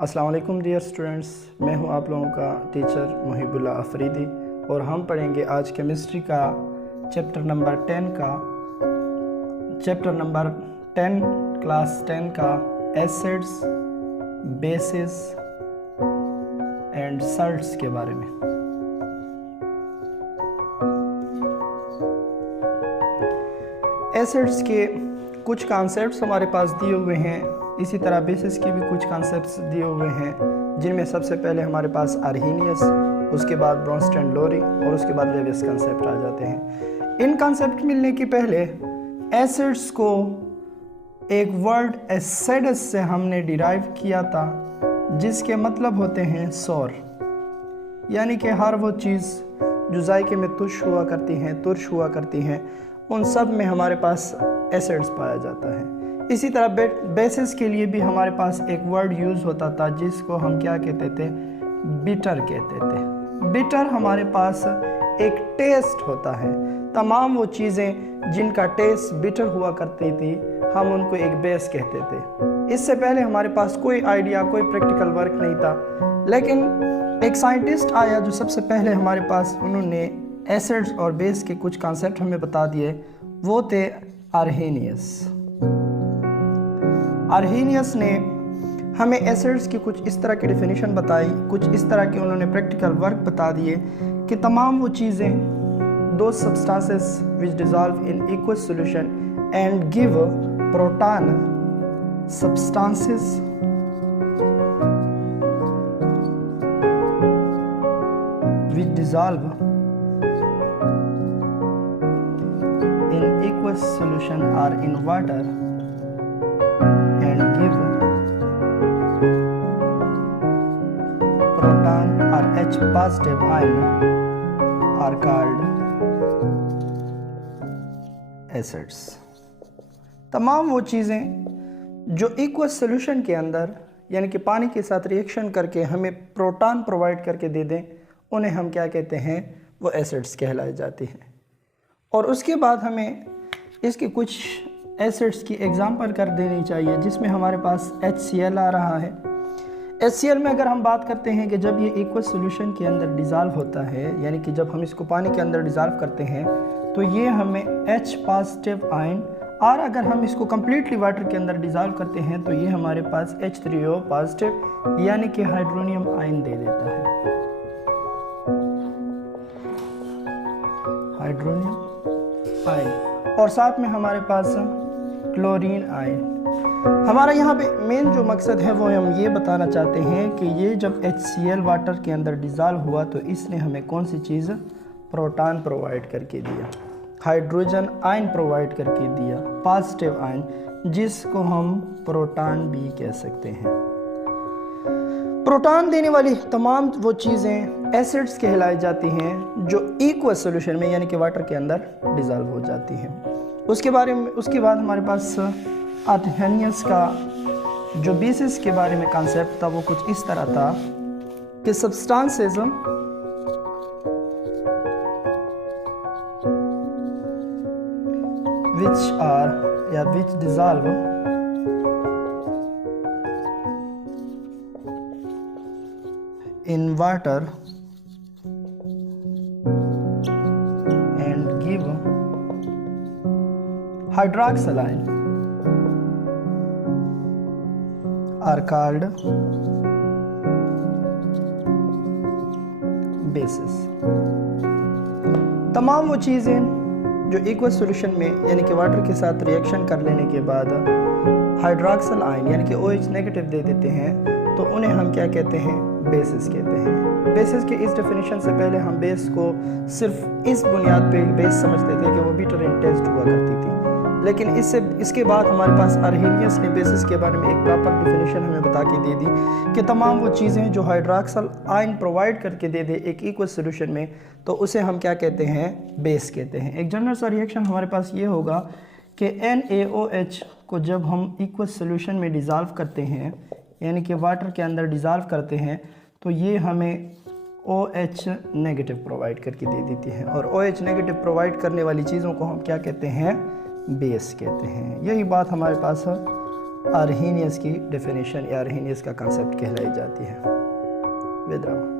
अस्सलाम वालेकुम dear students, मैं हूं आप लोगों का टीचर मुहिबुल्लाह अफरीदी और हम पढ़ेंगे आज केमिस्ट्री का चैप्टर नंबर 10 क्लास 10 का एसिड्स, बेसिस एंड सल्ट्स के बारे में। एसिड्स के कुछ कॉन्सेप्ट्स हमारे पास दिए हुए हैं, इसी तरह बेसिस के भी कुछ कॉन्सेप्ट्स दिए हुए हैं, जिनमें सबसे पहले हमारे पास आर्हेनियस, उसके बाद ब्रोंस्टन लोरी और उसके बाद लेविस कॉन्सेप्ट आ जाते हैं। इन कॉन्सेप्ट मिलने के पहले एसिड्स को एक वर्ड एसिडस से हमने डिराइव किया था, जिसके मतलब होते हैं सौर, यानी कि हर वो चीज़ जो जायके में तुर्श हुआ करती हैं, उन सब में हमारे पास एसिड्स पाया जाता है। इसी तरह बेसिस के लिए भी हमारे पास एक वर्ड यूज़ होता था, जिसको हम क्या कहते थे, बिटर कहते थे। बिटर हमारे पास एक टेस्ट होता है। तमाम वो चीज़ें जिनका टेस्ट बिटर हुआ करती थी, हम उनको एक बेस कहते थे। इससे पहले हमारे पास कोई आइडिया, कोई प्रैक्टिकल वर्क नहीं था, लेकिन एक साइंटिस्ट आया जो सबसे पहले हमारे पास, उन्होंने एसिड्स और बेस के कुछ कॉन्सेप्ट हमें बता दिए। वो थे आर्हेनियस। आर्हेनियस ने हमें एसिड्स की कुछ इस तरह की डेफिनेशन बताई, कुछ इस तरह के उन्होंने प्रैक्टिकल वर्क बता दिए कि तमाम वो चीज़ें, दो substances which dissolve in aqueous solution and give proton substances which dissolve in aqueous solution or in water and give proton or H positive ion are called acids। तमाम वो चीज़ें जो एक्वस सॉल्यूशन के अंदर, यानी कि पानी के साथ रिएक्शन करके हमें प्रोटॉन प्रोवाइड करके दे दें, उन्हें हम क्या कहते हैं, वो एसिड्स कहलाई जाती हैं। और उसके बाद हमें इसके कुछ एसिड्स की एग्जांपल कर देनी चाहिए, जिसमें हमारे पास HCl आ रहा है। HCl में अगर हम बात करते हैं कि जब ये एक्वस सॉल्यूशन के अंदर डिज़ॉल्व होता है, यानी कि जब हम इसको पानी के अंदर डिज़ॉल्व करते हैं, तो ये हमें H पॉजिटिव आयन, और अगर हम इसको कम्प्लीटली वाटर के अंदर डिज़ॉल्व करते हैं तो ये हमारे पास H3O पॉजिटिव यानी कि हाइड्रोनियम आयन दे देता है, हाइड्रोनियम आयन। और साथ में हमारे पास क्लोरीन आयन। हमारा यहाँ पे मेन जो मकसद है वो हम ये बताना चाहते हैं कि ये जब HCl वाटर के अंदर डिज़ॉल्व हुआ तो इसने हमें कौन सी चीज़, प्रोटॉन प्रोवाइड करके दिया, हाइड्रोजन आयन प्रोवाइड करके दिया, पॉजिटिव आयन, जिसको हम प्रोटॉन भी कह सकते हैं। प्रोटॉन देने वाली तमाम वो चीज़ें एसिड्स कहलाई जाती हैं जो एक्वस सॉल्यूशन में, यानी कि वाटर के अंदर डिज़ॉल्व हो जाती हैं। उसके बाद हमारे पास आर्हेनियस का जो बेसिस के बारे में कॉन्सेप्ट था, वो कुछ इस तरह था कि substances which dissolve in water and give hydroxyl ion are called bases। तमाम वो चीज़ें जो एक्वस सॉल्यूशन में, यानी कि वाटर के साथ रिएक्शन कर लेने के बाद हाइड्रोक्सिल आयन यानी कि OH नेगेटिव दे देते हैं, तो उन्हें हम क्या कहते हैं, बेसिस कहते हैं। बेसिस के इस डेफिनेशन से पहले हम बेस को सिर्फ इस बुनियाद पे बेस समझते थे कि वो बिटर इन टेस्ट हुआ करती थी, लेकिन इसके बाद हमारे पास आर्हेनियस ने बेसिस के बारे में एक प्रॉपर डेफिनेशन हमें बता के दे दी कि तमाम वो चीज़ें जो हाइड्रोक्सिल आयन प्रोवाइड करके दे दे एक एक्वस सॉल्यूशन में, तो उसे हम क्या कहते हैं, बेस कहते हैं। एक जनरल सा रिएक्शन हमारे पास ये होगा कि NaOH को जब हम एक्वस सॉल्यूशन में डिज़ॉल्व करते हैं, यानी कि वाटर के अंदर डिज़ॉल्व करते हैं, तो ये हमें OH नेगेटिव प्रोवाइड करके दे देती है, और OH नेगेटिव प्रोवाइड करने वाली चीज़ों को हम क्या कहते हैं, बेस कहते हैं। यही बात हमारे पास आर्हीनियस की डेफिनेशन या आर्हीनियस का कंसेप्ट कहलाई जाती है। विद्राम।